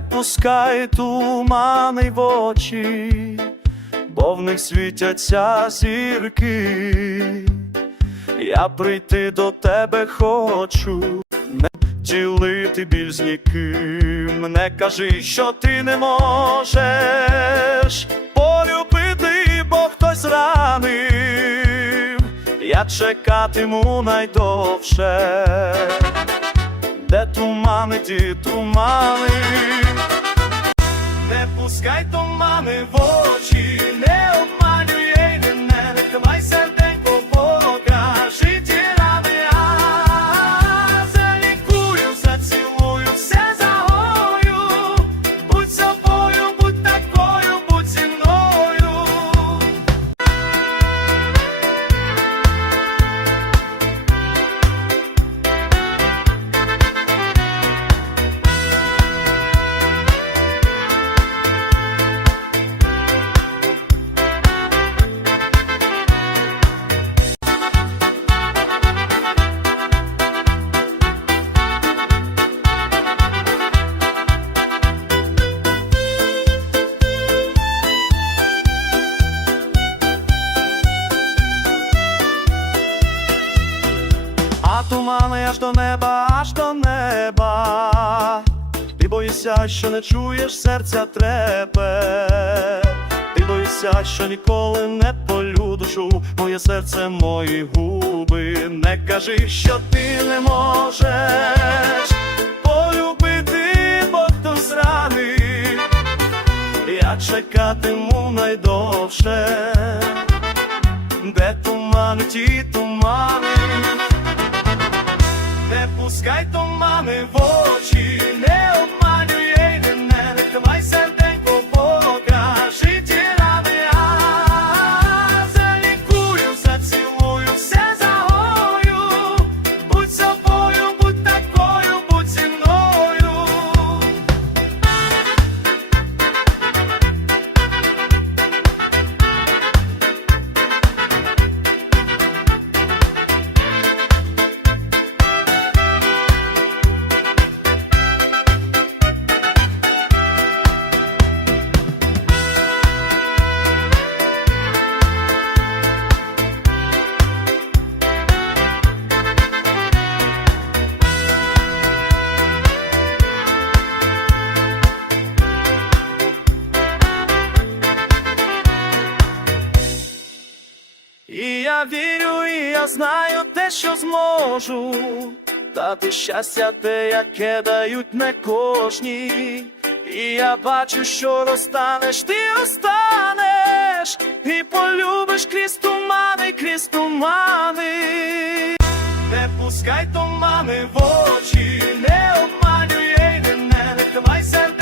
пускай тумани в очі, бо в них світяться зірки. Я прийти до тебе хочу, не ділити біль з ніким. Не кажи, що ти не можеш полюбити, бо хтось ранив. Я чекатиму найдовше, де тумани, ті тумани. Не пускай тумани в очі, не обманюй аж до неба, аж до неба. Ти боїшся, що не чуєш серця трепе. Ти боїшся, що ніколи не полю душу, моє серце, мої губи. Не кажи, що ти не можеш полюбити, бо хто зранив. Я чекатиму найдовше, де тумани, ті тумани. Пускай тумани в очі, вірю, і я знаю те, що зможу, та ти щастя, те, яке дають не кожні. І я бачу, що розтанеш, ти останеш, і полюбиш крізь тумани, крізь тумани, не пускай тумани в очі, не обманює, не не тримайся.